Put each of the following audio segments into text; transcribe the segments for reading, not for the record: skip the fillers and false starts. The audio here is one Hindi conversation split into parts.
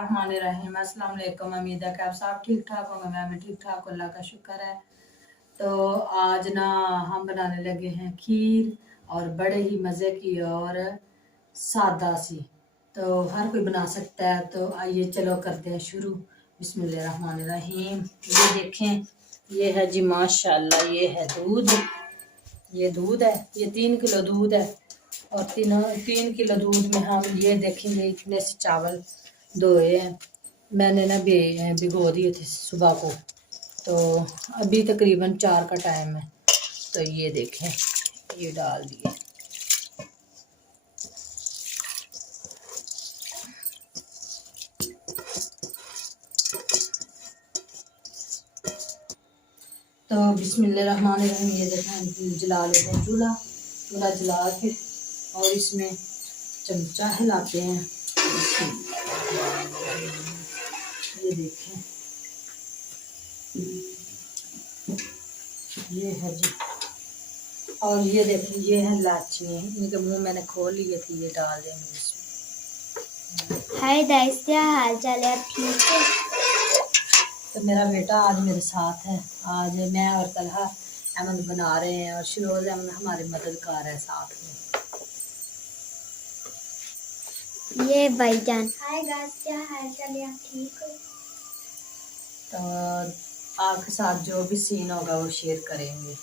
बिस्मिल्लाहिर्रहमानिर्रहीम। अस्सलाम वालेकुम। उम्मीद है कि आप सब ठीक ठाक होंगे। मैं भी ठीक ठाक, अल्लाह का शुक्र है। तो आज ना हम बनाने लगे हैं खीर, और बड़े ही मज़े की और सादा सी। तो हर कोई बना सकता है। तो आइए चलो करते हैं शुरू। बिस्मिल्लाहिर्रहमानिर्रहीम। ये देखें, ये है जी माशाल्लाह, ये है दूध। ये दूध है, ये 3 किलो दूध है। और 3 किलो दूध में हम ये देखेंगे इतने से चावल धोए हैं। मैंने ना भिगो दिए थे सुबह को। तो अभी तकरीबन 4 का टाइम है। तो ये देखें, ये डाल दिए। तो बिस्मिल्लाहिर्रहमानिर्रहीम। ये देखें, हम जला लेते हैं चूल्हा। चूल्हा जला के और इसमें चमचा हिलाते हैं। ये देखें, ये है जी। और ये देखिए, ये है लाची, इनके मुंह मैंने खोल लिए थे, ये डाल देंगे इसमें। हाय गाइस, क्या हाल चाल है? आप ठीक है? तो मेरा बेटा आज मेरे साथ है। आज मैं और तलहा अहमद बना रहे हैं, और शिरोज अहमद हमारे मददगार है साथ में। ये भाईजान। हाय गाइस, क्या हाल चाल है? आप ठीक हो? तो आपके साथ जो भी सीन होगा वो शेयर करेंगे।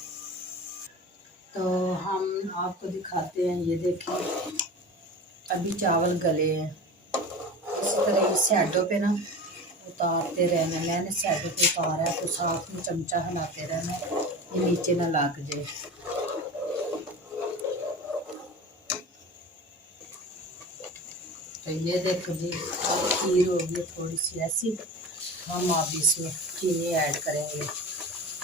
तो हम आपको दिखाते हैं। ये देखिए, अभी चावल गले हैं। इसी तरह इस साइडों पे ना उतारते रहना। मैंने साइडों पे उतारा है, तो साथ में चमचा हिलाते रहना, ये नीचे ना लग जाए। तो ये देखो जी, खीर होगी थोड़ी सी ऐसी। हम अब इसमें चीनी ऐड करेंगे।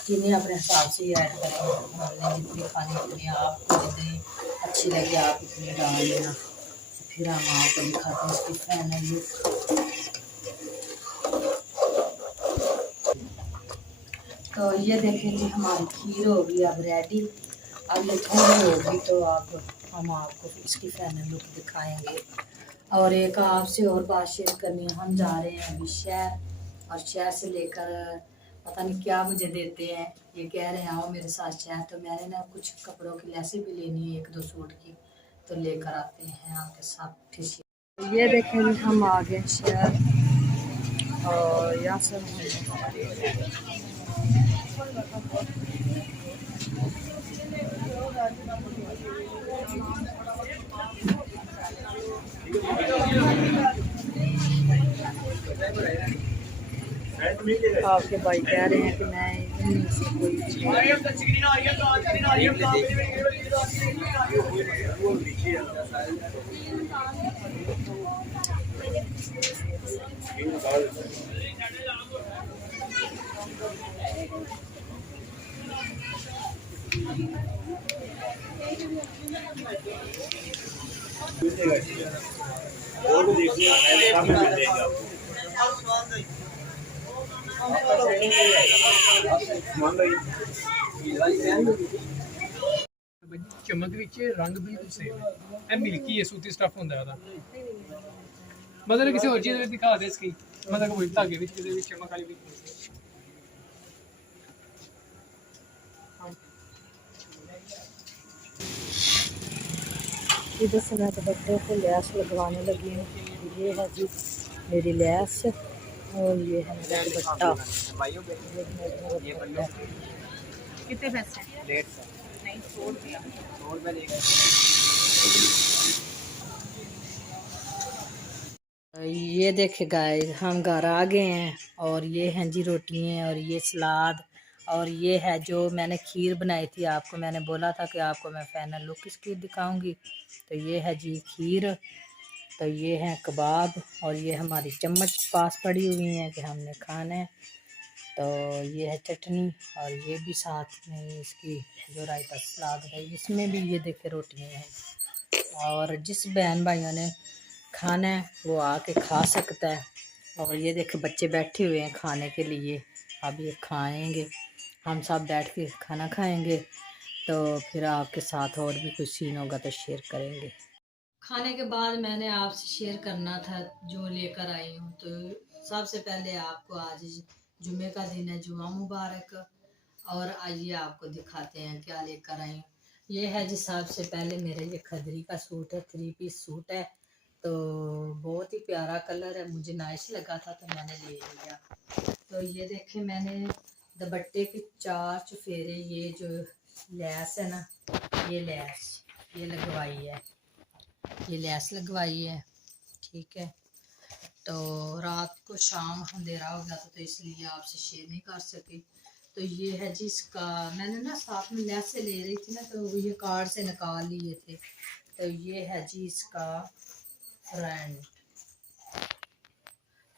चीनी अपने हिसाब से ही ऐड करेंगे। हमने जितनी खानी उतनी, आपको जितनी अच्छी लगे आप इतनी डाल लेना। फिर हम आपको दिखाते हैं इसकी फाइनल लुक। तो ये देखें जी, हमारी खीर होगी अब रेडी। अब ये थोड़ी होगी तो अब हम आपको इसकी फाइनल लुक दिखाएंगे। और एक आपसे और बात शेयर करनी है। हम जा रहे हैं अभी शहर, और शहर से लेकर पता नहीं क्या मुझे देते हैं। ये कह रहे हैं आओ मेरे साथ शहर। तो मैंने ना कुछ कपड़ों की लेसें भी लेनी है, 1-2 सूट की। तो लेकर आते हैं आपके साथ ठीक। ये देखें, हम आ गए शहर, और यहाँ से आपके भाई कह रहे हैं कि मैं इन्हीं से कोई चमक विच रंग बिल्कुल सेम है। ए मिल्की है, सूती स्टफ होंदा है ओदा। मतलब किसी और चीज दिखा दे इसकी, मतलब कोई धागे विच किसी विच चमक वाली भी। इधर से मैं तो बच्चों को लैस लगवाने लगी हूँ। ये है जी मेरी लैस, और ये है मेरा दुपट्टा। कितने पैसे? 150 नहीं, 100 रुपया देगा। ये देखे गाइस, हम घर आ गए हैं, और ये हैं जी रोटियाँ, और ये सलाद, और ये है जो मैंने खीर बनाई थी। आपको मैंने बोला था कि आपको मैं फाइनल लुक इसकी दिखाऊंगी। तो ये है जी खीर। तो ये है कबाब, और ये हमारी चम्मच पास पड़ी हुई हैं कि हमने खाना है। तो ये है चटनी, और ये भी साथ में इसकी जो रायता सलाद है, इसमें भी ये देखे रोटियाँ हैं। और जिस बहन भाइयों ने खाना है वो आके खा सकता है। और ये देखे बच्चे बैठे हुए हैं खाने के लिए। अब ये खाएंगे, हम सब बैठ के खाना खाएंगे। तो फिर आपके साथ और भी कुछ सीन होगा तो शेयर करेंगे। खाने के बाद मैंने आपसे शेयर करना था जो लेकर आई हूँ। तो सबसे पहले आपको आज जुमे का दिन है, जुमा मुबारक। और आइए आपको दिखाते हैं क्या लेकर आई हूँ। ये है जी सबसे पहले मेरे ये खदरी का सूट है, 3 पीस सूट है। तो बहुत ही प्यारा कलर है, मुझे नाइस लगा था तो मैंने ले लिया। तो ये देखें, मैंने दुपट्टे के 4 चुफेरे, ये जो लैस है ना, ये लैस ये लगवाई है, ये लैस लगवाई है। ठीक है, तो रात को शाम अंधेरा हो गया था तो इसलिए आपसे शेयर नहीं कर सकी। तो ये है जी इसका, मैंने ना साथ में लैस से ले रही थी ना तो ये कार्ड से निकाल लिए थे। तो ये है जी इसका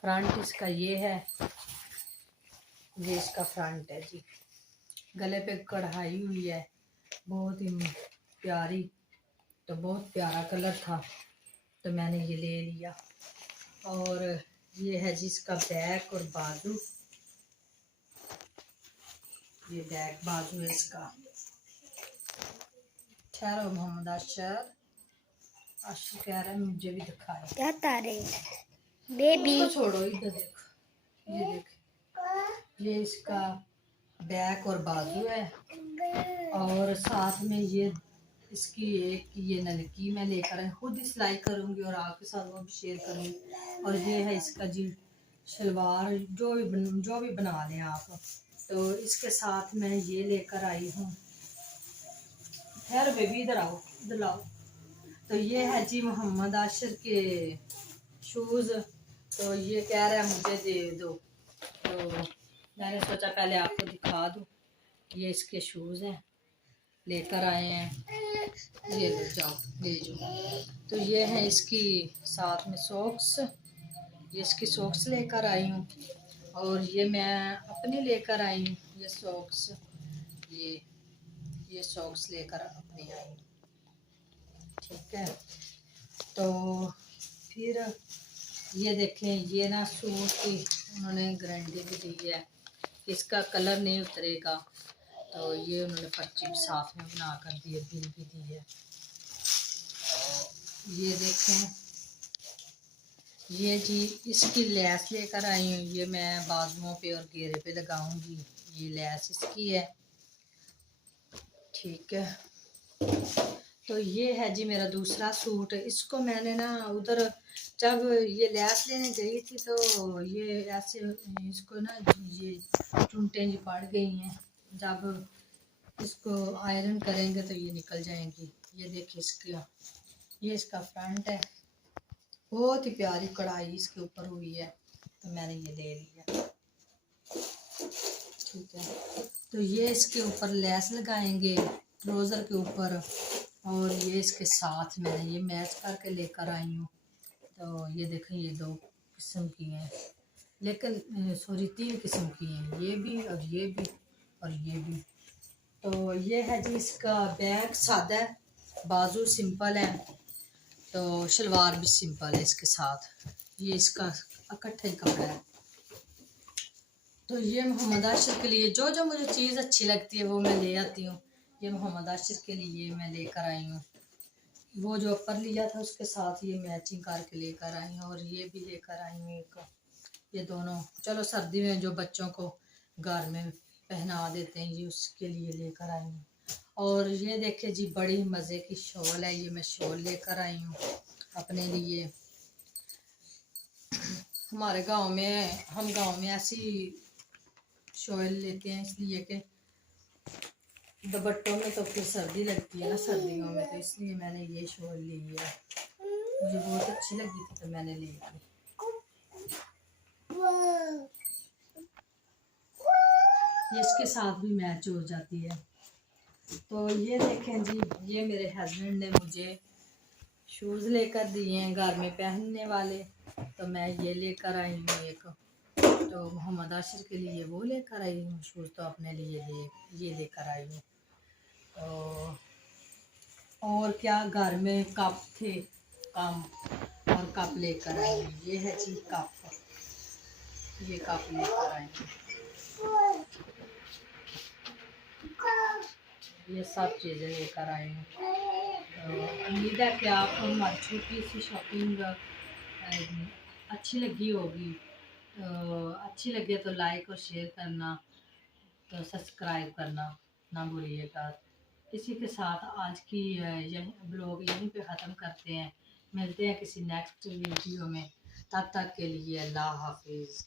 फ्रंट इसका ये है, ये इसका फ्रंट है जी। गले पे कढ़ाई हुई है, बहुत ही प्यारी। तो बहुत प्यारा कलर था तो मैंने ये ले लिया। और ये है जी इसका बैक और बाजू, ये बैक बाजू है इसका। ठहरो मोहम्मद अशर, अशर कह रहा है मुझे भी दिखाए। क्या तारे बेबी। उसको छोड़ो, इधर देखो, ये देख, ये इसका बैक और बाजू है। और साथ में ये इसकी एक ये नलकी मैं लेकर आई, खुद ही सिलाई करूँगी और आपके साथ वो भी शेयर करूँगी। और ये है इसका जी शलवार, जो भी बना लें आप। तो इसके साथ मैं ये लेकर आई हूँ। खैर बेबी इधर आओ, इधर लाओ। तो ये है जी मोहम्मद आशिर के शूज़। तो ये कह रहा है मुझे दे दो, तो मैंने सोचा पहले आपको दिखा दूँ। ये इसके शूज़ हैं, लेकर आए हैं, ये ले जाओ, ले जाओ। तो ये है इसकी साथ में सॉक्स, ये इसकी सॉक्स लेकर आई हूँ। और ये मैं अपनी लेकर आई हूँ, ये सॉक्स, ये सॉक्स लेकर अपनी आई हूँ। ठीक है, तो फिर ये देखें, ये ना सूट की उन्होंने गारंटी भी दी है, इसका कलर नहीं उतरेगा। तो ये उन्होंने पर्ची भी साथ में बना कर दी है, बिल भी दी है। ये देखें, ये जी इसकी लैस लेकर आई हूँ, ये मैं बाजुओं पे और घेरे पे लगाऊंगी। ये लैस इसकी है। ठीक है, तो ये है जी मेरा दूसरा सूट। इसको मैंने ना उधर जब ये लैस लेने गई थी तो ये ऐसे इसको ना ये चुनटें जी पड़ गई हैं। जब इसको आयरन करेंगे तो ये निकल जाएंगी। ये देखिए इसका, ये इसका फ्रंट है, बहुत ही प्यारी कढ़ाई इसके ऊपर हुई है तो मैंने ये ले लिया। ठीक है, तो ये इसके ऊपर लैस लगाएंगे ट्राउज़र के ऊपर। और ये इसके साथ मैंने ये मैच करके लेकर आई हूँ। तो ये देखें, ये 2 किस्म की हैं, लेकिन सॉरी 3 किस्म की हैं, ये भी और ये भी और ये भी। तो ये है जी इसका बैक सादा है, बाजू सिंपल है, तो शलवार भी सिंपल है इसके साथ। ये इसका इकट्ठा ही कपड़ा है। तो ये मोहम्मद आशिर के लिए जो जो मुझे चीज़ अच्छी लगती है वो मैं ले आती हूँ। ये मोहम्मद आशिर के लिए मैं लेकर आई हूँ। वो जो ऊपर लिया था उसके साथ ये मैचिंग करके लेकर आई हूँ। और ये भी लेकर आई हूँ एक, ये दोनों चलो सर्दी में जो बच्चों को घर में पहना देते हैं, ये उसके लिए लेकर आई हूँ। और ये देखिए जी बड़ी मज़े की शॉल है, ये मैं शॉल लेकर आई हूँ अपने लिए। हमारे गांव में, हम गांव में ऐसी शॉल लेते हैं इसलिए कि दुपट्टों में तो फिर सर्दी लगती है ना सर्दियों में, तो इसलिए मैंने ये शॉल ली है। मुझे बहुत अच्छी लगी थी तो मैंने ले ली। ये इसके साथ भी मैच हो जाती है। तो ये देखें जी, ये मेरे हस्बैंड ने मुझे शूज़ लेकर दिए हैं घर में पहनने वाले, तो मैं ये लेकर आई हूँ एक। तो मोहम्मद आशिर के लिए वो लेकर आई हूँ शूज़, तो अपने लिए ये लेकर आई हूँ। तो और क्या, घर में कप थे कम और कप लेकर आई हूँ। ये है जी कप, ये कप लेकर आई हूँ। ये सब चीज़ें लेकर आए हैं। तो उम्मीद है कि आपको हमारी छोटी सी शॉपिंग अच्छी लगी होगी। तो अच्छी लगे तो लाइक और शेयर करना, तो सब्सक्राइब करना ना भूलिएगा। इसी के साथ आज की यह ब्लॉग यहीं पे ख़त्म करते हैं। मिलते हैं किसी नेक्स्ट वीडियो में, तब तक के लिए अल्लाह हाफिज़।